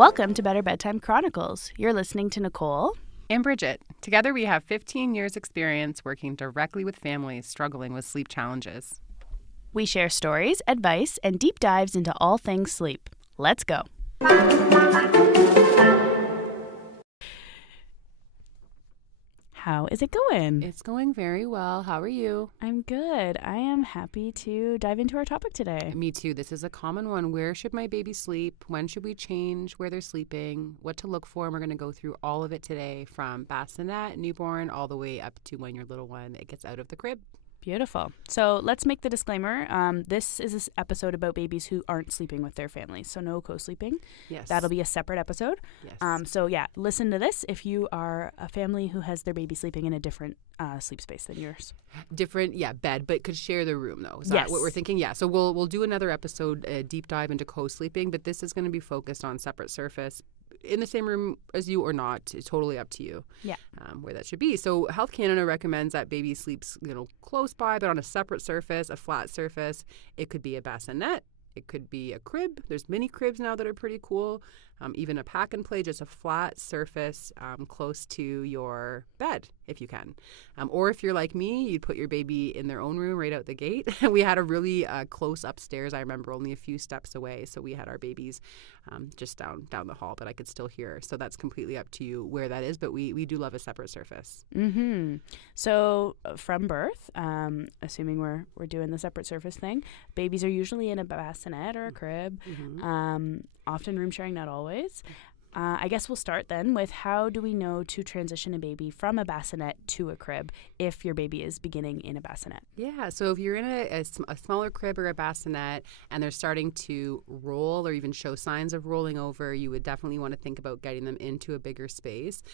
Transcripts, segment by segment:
Welcome to Better Bedtime Chronicles. You're listening to Nicole and Bridget. Together we have 15 years experience working directly with families struggling with sleep challenges. We share stories, advice, and deep dives into all things sleep. Let's go. How is it going? It's going very well. How are you? I'm good. I am happy to dive into our topic today. Me too. This is a common one. Where should my baby sleep? When should we change where they're sleeping? What to look for? And we're going to go through all of it today, from bassinet, newborn, all the way up to when your little one gets out of the crib. Beautiful. So let's make the disclaimer. This is an episode about babies who aren't sleeping with their families, so no co-sleeping. Yes. That'll be a separate episode. Yes. So listen to this if you are a family who has their baby sleeping in a different sleep space than yours. Different, bed, but could share the room, though. Is yes. that what we're thinking? Yeah. So we'll do another episode, a deep dive into co-sleeping, but this is going to be focused on separate surface. In the same room as you or not, it's totally up to you. Yeah. Where that should be. So Health Canada recommends that baby sleeps, close by, but on a separate surface, a flat surface. It could be a bassinet. It could be a crib. There's mini cribs now that are pretty cool. Even a pack and play, just a flat surface close to your bed, if you can. Or if you're like me, you'd put your baby in their own room right out the gate. We had a really close upstairs, I remember, only a few steps away. So we had our babies just down the hall, but I could still hear. So that's completely up to you where that is. But we do love a separate surface. Mm-hmm. So from birth, assuming we're doing the separate surface thing, babies are usually in a bassinet or a crib. Mm-hmm. Often room sharing, not always. I guess we'll start then with how do we know to transition a baby from a bassinet to a crib if your baby is beginning in a bassinet? Yeah, so if you're in a smaller crib or a bassinet and they're starting to roll or even show signs of rolling over, you would definitely want to think about getting them into a bigger space.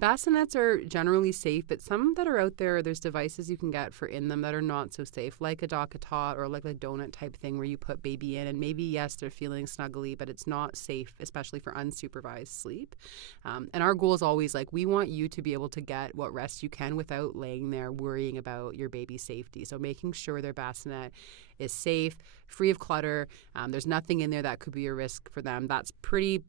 Bassinets are generally safe, but some that are out there's devices you can get for in them that are not so safe, like a DockATot or like a donut type thing where you put baby in and maybe, yes, they're feeling snuggly, but it's not safe, especially for unsupervised sleep. And our goal is always we want you to be able to get what rest you can without laying there worrying about your baby's safety. So making sure their bassinet is safe, free of clutter. There's nothing in there that could be a risk for them. That's pretty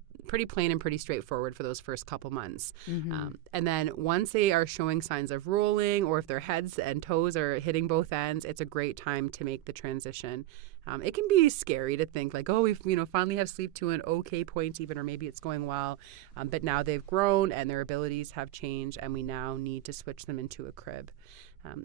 plain and pretty straightforward for those first couple months. Mm-hmm. And then once they are showing signs of rolling, or if their heads and toes are hitting both ends, it's a great time to make the transition. It can be scary to think we've finally have sleep to an okay point even, or maybe it's going well, but now they've grown and their abilities have changed and we now need to switch them into a crib.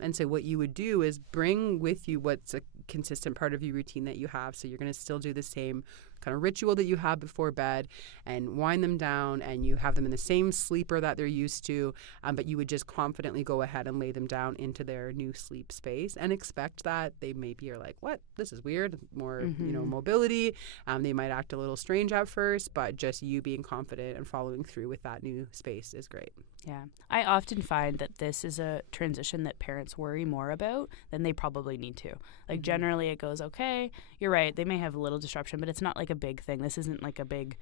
And so what you would do is bring with you what's a consistent part of your routine that you have. So you're going to still do the same kind of ritual that you have before bed and wind them down, and you have them in the same sleeper that they're used to, but you would just confidently go ahead and lay them down into their new sleep space and expect that they maybe are like, what? This is weird. More, mobility. They might act a little strange at first, but just you being confident and following through with that new space is great. Yeah. I often find that this is a transition that parents worry more about than they probably need to. Generally it goes okay. You're right. They may have a little disruption, but it's not a big thing. This isn't a big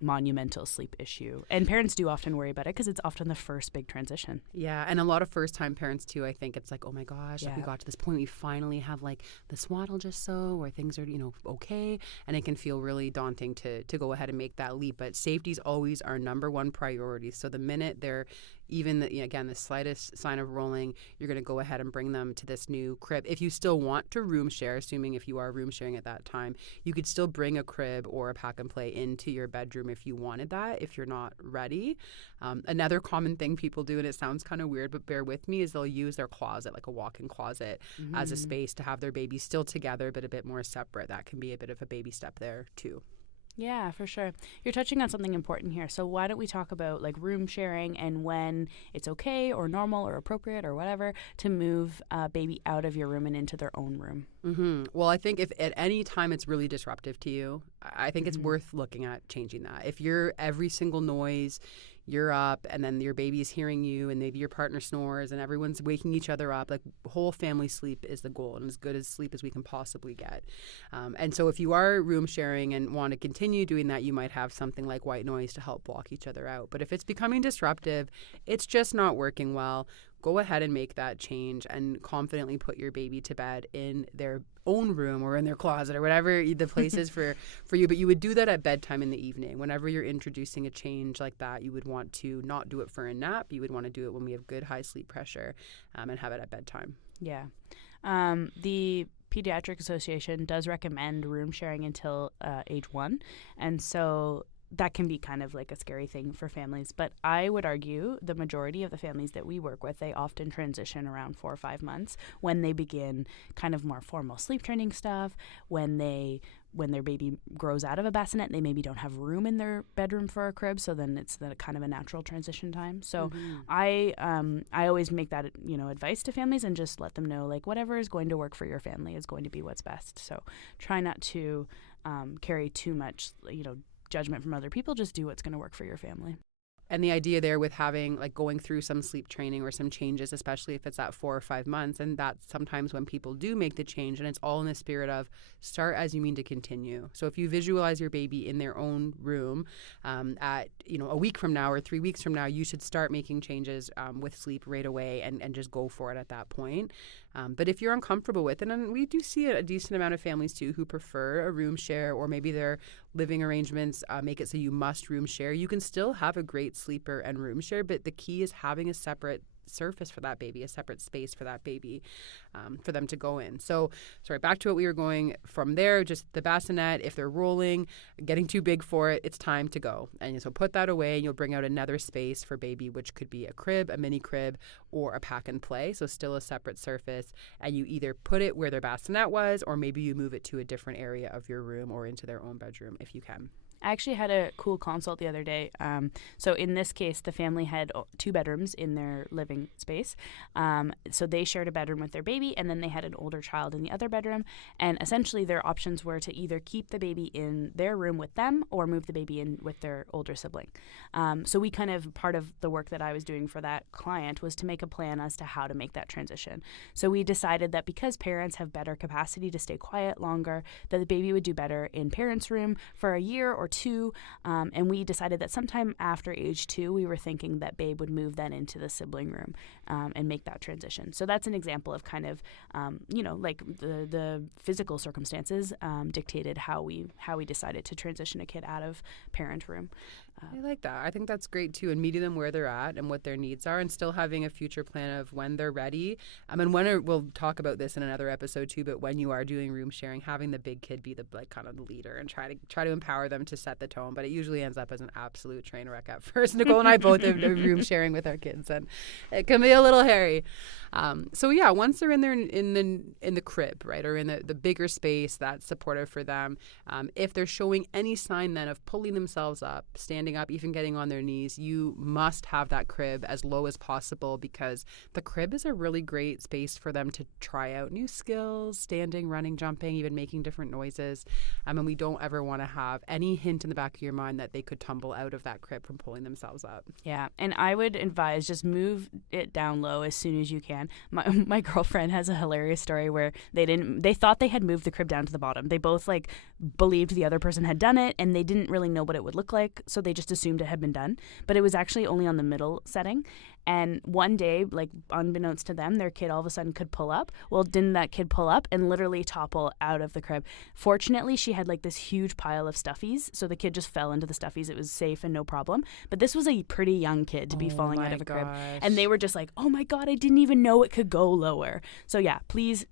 monumental sleep issue. And parents do often worry about it because it's often the first big transition. Yeah, and a lot of first-time parents too, I think it's oh my gosh, we got to this point, we finally have the swaddle just so, where things are, okay, and it can feel really daunting to go ahead and make that leap. But safety is always our number one priority. So the minute they're even, the slightest sign of rolling, you're going to go ahead and bring them to this new crib. If you still want to room share, assuming if you are room sharing at that time, you could still bring a crib or a pack and play into your bedroom if you wanted that, if you're not ready. Another common thing people do, and it sounds kind of weird, but bear with me, is they'll use their closet, a walk-in closet, as a space to have their baby still together but a bit more separate. That can be a bit of a baby step there too. Yeah, for sure. You're touching on something important here. So why don't we talk about room sharing and when it's okay or normal or appropriate or whatever to move a baby out of your room and into their own room? Mm-hmm. Well, I think if at any time it's really disruptive to you, I think it's worth looking at changing that. If you're every single noise, you're up and then your baby's hearing you and maybe your partner snores and everyone's waking each other up, whole family sleep is the goal and as good as sleep as we can possibly get. And so if you are room sharing and want to continue doing that, you might have something like white noise to help block each other out. But if it's becoming disruptive, it's just not working well, go ahead and make that change and confidently put your baby to bed in their own room or in their closet or whatever the place is for you. But you would do that at bedtime in the evening. Whenever you're introducing a change like that, you would want to not do it for a nap. You would want to do it when we have good high sleep pressure, and have it at bedtime. Yeah. The Pediatric Association does recommend room sharing until age 1. And so that can be kind of like a scary thing for families. But I would argue the majority of the families that we work with, they often transition around 4 or 5 months when they begin kind of more formal sleep training stuff, when their baby grows out of a bassinet, they maybe don't have room in their bedroom for a crib, so then it's the kind of a natural transition time. So I always make that advice to families and just let them know, like, whatever is going to work for your family is going to be what's best. So try not to carry too much judgment from other people. Just do what's going to work for your family. And the idea there with having, like, going through some sleep training or some changes, especially if it's at 4 or 5 months, and that's sometimes when people do make the change, and it's all in the spirit of start as you mean to continue. So if you visualize your baby in their own room at a week from now or 3 weeks from now, you should start making changes with sleep right away and just go for it at that point. But if you're uncomfortable with it, and we do see a decent amount of families too who prefer a room share, or maybe their living arrangements make it so you must room share, you can still have a great sleeper and room share, but the key is having a separate surface for that baby, a separate space for that baby for them to go in. So, sorry, back to what we were going from there, just the bassinet, if they're rolling, getting too big for it, it's time to go. And so put that away and you'll bring out another space for baby, which could be a crib, a mini crib, or a pack and play. So still a separate surface. And you either put it where their bassinet was, or maybe you move it to a different area of your room or into their own bedroom if you can. I actually had a cool consult the other day. So in this case, the family had 2 bedrooms in their living space. So they shared a bedroom with their baby, and then they had an older child in the other bedroom. And essentially their options were to either keep the baby in their room with them or move the baby in with their older sibling. So we part of the work that I was doing for that client was to make a plan as to how to make that transition. So we decided that because parents have better capacity to stay quiet longer, that the baby would do better in parents' room for a year or 2, and we decided that sometime after age 2, we were thinking that Babe would move then into the sibling room and make that transition. So that's an example of kind of, like the physical circumstances dictated how we decided to transition a kid out of parent room. I like that. I think that's great too, and meeting them where they're at and what their needs are, and still having a future plan of when they're ready. We'll talk about this in another episode too, but when you are doing room sharing, having the big kid be the kind of the leader and try to empower them to set the tone. But it usually ends up as an absolute train wreck at first. Nicole and I both have room sharing with our kids, and it can be a little hairy. So yeah, once they're in there in the crib, right, or in the bigger space that's supportive for them, if they're showing any sign then of pulling themselves up, standing up, even getting on their knees, you must have that crib as low as possible, because the crib is a really great space for them to try out new skills, standing, running, jumping, even making different noises. And we don't ever want to have any hint in the back of your mind that they could tumble out of that crib from pulling themselves up. Yeah, and I would advise just move it down low as soon as you can. My girlfriend has a hilarious story where they thought they had moved the crib down to the bottom. They both believed the other person had done it, and they didn't really know what it would look like, so they just assumed it had been done. But it was actually only on the middle setting. And one day, unbeknownst to them, their kid all of a sudden could pull up. Well, didn't that kid pull up and literally topple out of the crib? Fortunately, she had this huge pile of stuffies, so the kid just fell into the stuffies. It was safe and no problem. But this was a pretty young kid to be falling out of a crib. And they were just like, oh my God, I didn't even know it could go lower. So yeah, please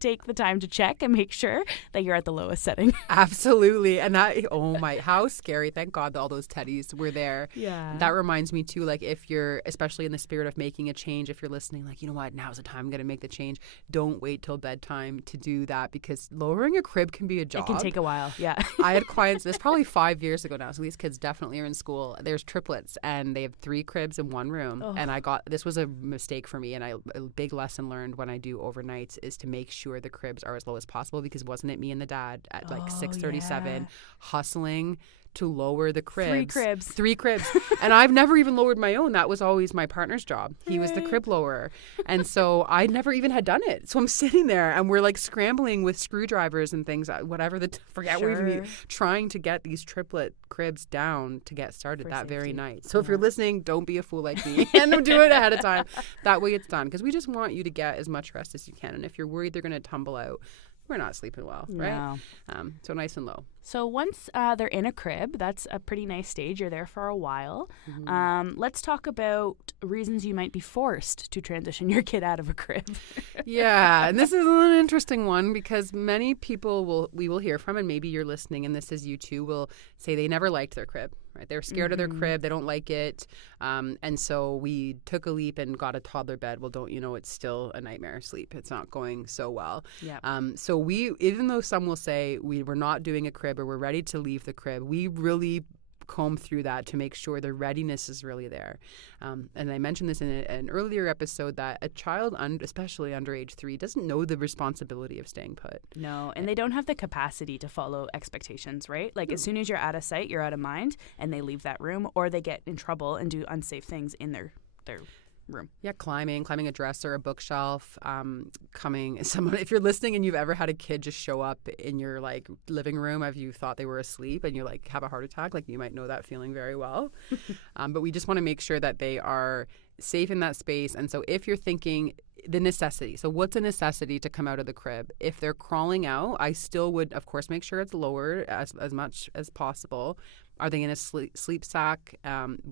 take the time to check and make sure that you're at the lowest setting. Absolutely. And how scary. Thank God that all those teddies were there. Yeah. That reminds me too, if you're, especially in the spirit of making a change, if you're listening, you know what, now's the time I'm going to make the change. Don't wait till bedtime to do that, because lowering a crib can be a job. It can take a while. Yeah. I had clients, this probably 5 years ago now, so these kids definitely are in school. There's triplets and they have 3 cribs in one room. Oh. And this was a mistake for me, and a big lesson learned when I do overnights is to make sure the cribs are as low as possible, because wasn't it me and the dad at 6:37 hustling to lower the cribs. 3 cribs. 3 cribs. And I've never even lowered my own. That was always my partner's job. He was the crib lowerer. And so I never even had done it. So I'm sitting there and we're like scrambling with screwdrivers and things, whatever trying to get these triplet cribs down to get started for that safety. Very night. So if you're listening, don't be a fool like me and do it ahead of time. That way it's done, because we just want you to get as much rest as you can. And if you're worried they're going to tumble out, we're not sleeping well, right? No. So nice and low. So once they're in a crib, that's a pretty nice stage. You're there for a while. Let's talk about reasons you might be forced to transition your kid out of a crib. Yeah, and this is an interesting one, because many people we will hear from, and maybe you're listening and this is you too, will say they never liked their crib. Right? They're scared of their crib. They don't like it. And so we took a leap and got a toddler bed. Well, don't you know, it's still a nightmare sleep. It's not going so well. Yeah. So even though some will say we were not doing a crib or we're ready to leave the crib, we really comb through that to make sure the readiness is really there. And I mentioned this in an earlier episode, that a child, especially under age 3, doesn't know the responsibility of staying put. No, and they don't have the capacity to follow expectations, right? Like as soon as you're out of sight, you're out of mind, and they leave that room, or they get in trouble and do unsafe things in their room. Yeah, climbing a dresser, a bookshelf, if you're listening and you've ever had a kid just show up in your like living room if you thought they were asleep and you like have a heart attack, like you might know that feeling very well. But we just want to make sure that they are safe in that space. And so if you're thinking the necessity, so what's a necessity to come out of the crib? If they're crawling out, I still would, of course, make sure it's lowered as much as possible. Are they in a sleep sack,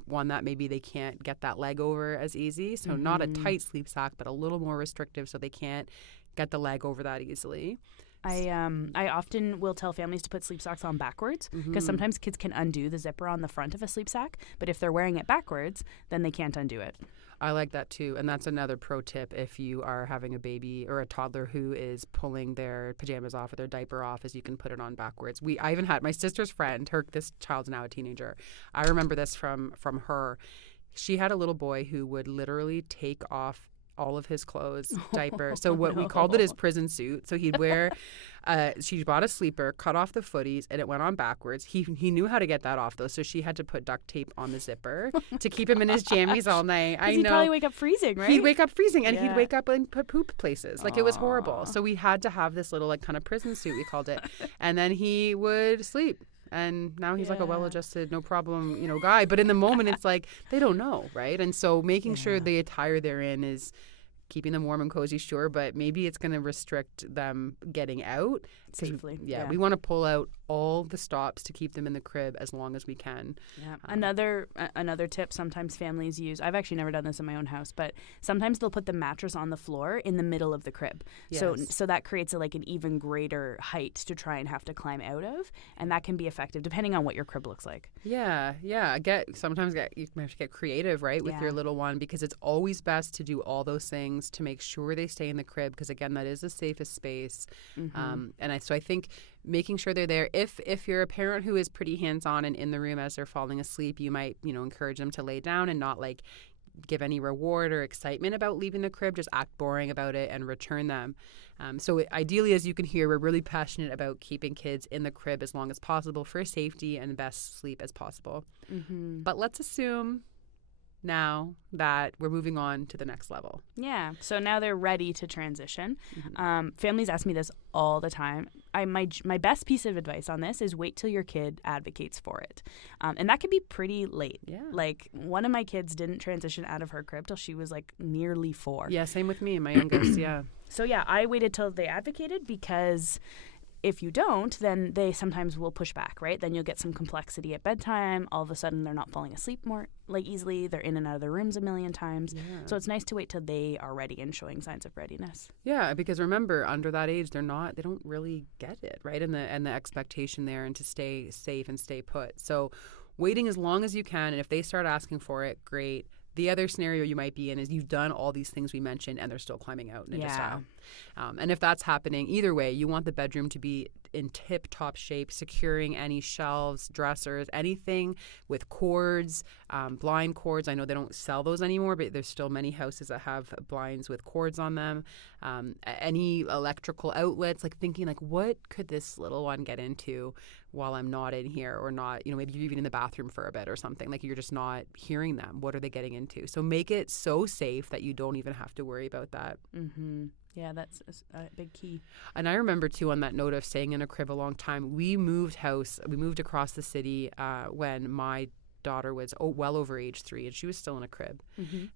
one that maybe they can't get that leg over as easy? So not a tight sleep sack, but a little more restrictive so they can't get the leg over that easily. I often will tell families to put sleep socks on backwards, because sometimes kids can undo the zipper on the front of a sleep sack, but if they're wearing it backwards, then they can't undo it. I like that too. And that's another pro tip if you are having a baby or a toddler who is pulling their pajamas off or their diaper off, is you can put it on backwards. I even had my sister's friend, this child's now a teenager. I remember this from her. She had a little boy who would literally take off all of his clothes, diaper. So we called it his prison suit. So he'd wear, she bought a sleeper, cut off the footies, and it went on backwards. He knew how to get that off though, so she had to put duct tape on the zipper to keep him in his jammies all night. I know. He'd probably wake up freezing, right? He'd wake up freezing, and he'd wake up and put poop places. Like it was horrible. So we had to have this little like kind of prison suit, we called it, and then he would sleep. And now he's like a well-adjusted, no problem, guy. But in the moment, it's like they don't know, right? And so making sure the attire they're in is keeping them warm and cozy, sure, but maybe it's going to restrict them getting out safely. Yeah, we want to pull out all the stops to keep them in the crib as long as we can. Yeah. Another tip sometimes families use, I've actually never done this in my own house, but sometimes they'll put the mattress on the floor in the middle of the crib. Yes. So that creates an even greater height to try and have to climb out of, and that can be effective depending on what your crib looks like. Yeah. You have to get creative, right, with your little one, because it's always best to do all those things to make sure they stay in the crib, because again, that is the safest space. So I think making sure they're there. If you're a parent who is pretty hands-on and in the room as they're falling asleep, you might, encourage them to lay down and not like give any reward or excitement about leaving the crib, just act boring about it and return them. So ideally, as you can hear, we're really passionate about keeping kids in the crib as long as possible for safety and best sleep as possible. But let's assume now that we're moving on to the next level. Yeah. So now they're ready to transition. Families ask me this all the time. My best piece of advice on this is wait till your kid advocates for it. And that can be pretty late. Yeah. Like one of my kids didn't transition out of her crib till she was like nearly 4. Yeah, same with me, my youngest, yeah. So yeah, I waited till they advocated, because if you don't, then they sometimes will push back, right? Then you'll get some complexity at bedtime. All of a sudden, they're not falling asleep more easily. They're in and out of their rooms a million times. Yeah. So it's nice to wait till they are ready and showing signs of readiness. Yeah, because remember, under that age, they don't really get it, right? And the expectation there, and to stay safe and stay put. So waiting as long as you can, and if they start asking for it, great. The other scenario you might be in is you've done all these things we mentioned and they're still climbing out ninja style. And if that's happening, either way, you want the bedroom to be in tip-top shape, securing any shelves, dressers, anything with cords, blind cords. I know they don't sell those anymore, but there's still many houses that have blinds with cords on them. Any electrical outlets, like thinking like, what could this little one get into while I'm not in here, or not, maybe you're even in the bathroom for a bit or something, like you're just not hearing them. What are they getting into? So make it so safe that you don't even have to worry about that. Mm-hmm. Yeah, that's a big key. And I remember too, on that note of staying in a crib a long time, we moved across the city when my daughter was well over age 3, and she was still in a crib,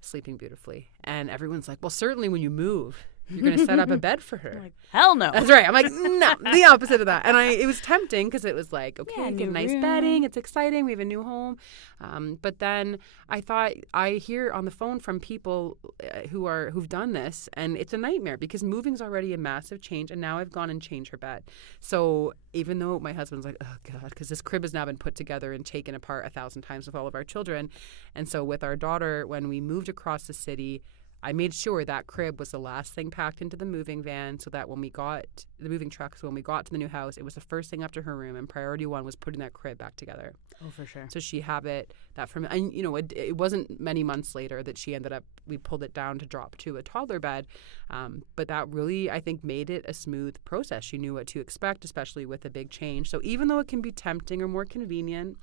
sleeping beautifully. And everyone's like, well, certainly when you move, you're going to set up a bed for her. I'm like, hell no. That's right. I'm like, no, the opposite of that. And it was tempting because it was like, okay, get nice bedding. It's exciting. We have a new home. But then I thought, I hear on the phone from people who've done this, and it's a nightmare because moving's already a massive change. And now I've gone and changed her bed. So even though my husband's like, oh God, because this crib has now been put together and taken apart 1,000 times with all of our children. And so with our daughter, when we moved across the city, I made sure that crib was the last thing packed into the moving van, so that when we got the moving truck, so when we got to the new house, it was the first thing up to her room, and priority 1 was putting that crib back together. Oh, for sure. So she had that from, and it wasn't many months later that we pulled it down to drop to a toddler bed. But that really, I think, made it a smooth process. She knew what to expect, especially with a big change. So even though it can be tempting or more convenient,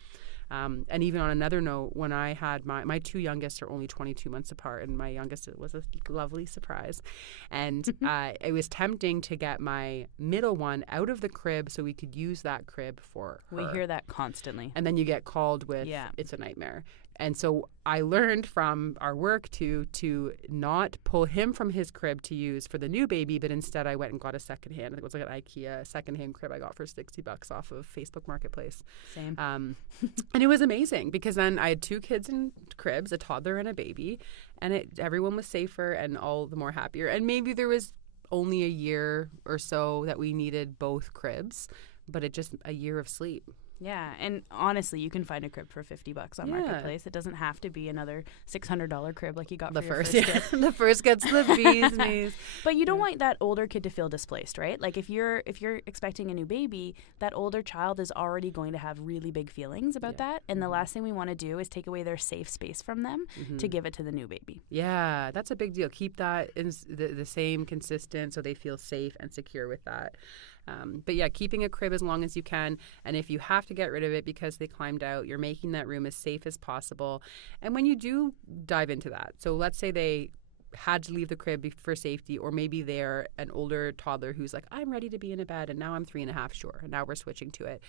and even on another note, when I had my 2 youngest are only 22 months apart, and my youngest was a lovely surprise. And it was tempting to get my middle one out of the crib so we could use that crib for her. We hear that constantly. And then you get called with, it's a nightmare. And so I learned from our work to not pull him from his crib to use for the new baby, but instead I went and got a secondhand. I think it was like an IKEA secondhand crib I got for $60 off of Facebook Marketplace. Same. And it was amazing because then I had 2 kids in cribs, a toddler and a baby, and everyone was safer and all the more happier. And maybe there was only a year or so that we needed both cribs, but it just a year of sleep. Yeah, and honestly, you can find a crib for $50 on Marketplace. It doesn't have to be another $600 crib like you got for your first kid. The first gets the bee's knees. But you don't want that older kid to feel displaced, right? Like if you're expecting a new baby, that older child is already going to have really big feelings about that, and the last thing we want to do is take away their safe space from them to give it to the new baby. Yeah, that's a big deal. Keep that in the same consistent so they feel safe and secure with that. But yeah, keeping a crib as long as you can. And if you have to get rid of it because they climbed out, you're making that room as safe as possible. And when you do dive into that, so let's say they had to leave the crib for safety, or maybe they're an older toddler who's like, I'm ready to be in a bed, and now I'm 3.5, sure, and now we're switching to it.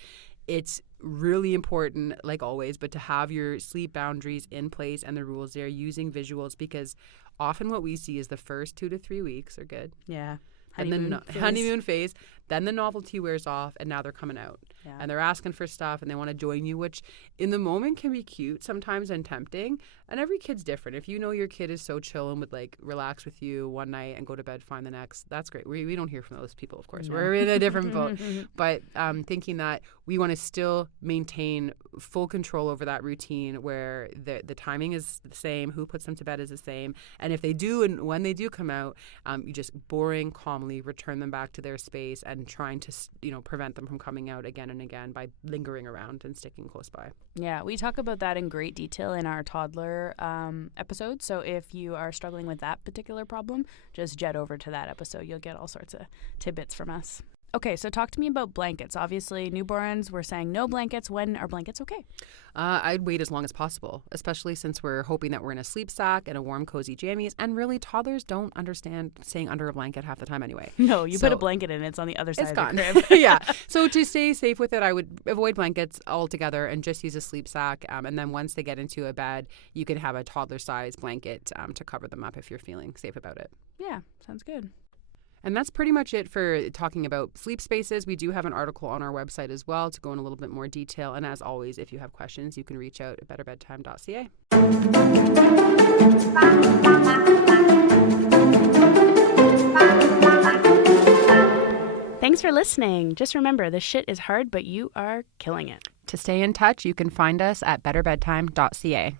It's really important, like always, but to have your sleep boundaries in place and the rules there, using visuals, because often what we see is the first 2 to 3 weeks are good. Yeah. Honeymoon phase. Then the novelty wears off, and now they're coming out. Yeah. And they're asking for stuff, and they want to join you, which in the moment can be cute sometimes and tempting. And every kid's different. If you know your kid is so chill and would like relax with you one night and go to bed fine the next, that's great. We don't hear from those people, of course. No. We're in a different boat. But thinking that we want to still maintain full control over that routine where the timing is the same, who puts them to bed is the same. And if they do, and when they do come out, you just calmly return them back to their space and trying to, prevent them from coming out again and again by lingering around and sticking close by. Yeah, we talk about that in great detail in our toddler episode. So if you are struggling with that particular problem, just jet over to that episode. You'll get all sorts of tidbits from us. Okay, so talk to me about blankets. Obviously, newborns, we're saying no blankets. When are blankets okay? I'd wait as long as possible, especially since we're hoping that we're in a sleep sack and a warm, cozy jammies. And really, toddlers don't understand staying under a blanket half the time anyway. No, you put a blanket in, it's on the other side of the crib. Yeah. So to stay safe with it, I would avoid blankets altogether and just use a sleep sack. And then once they get into a bed, you can have a toddler-sized blanket to cover them up if you're feeling safe about it. Yeah, sounds good. And that's pretty much it for talking about sleep spaces. We do have an article on our website as well to go in a little bit more detail. And as always, if you have questions, you can reach out at betterbedtime.ca. Thanks for listening. Just remember, the shit is hard, but you are killing it. To stay in touch, you can find us at betterbedtime.ca.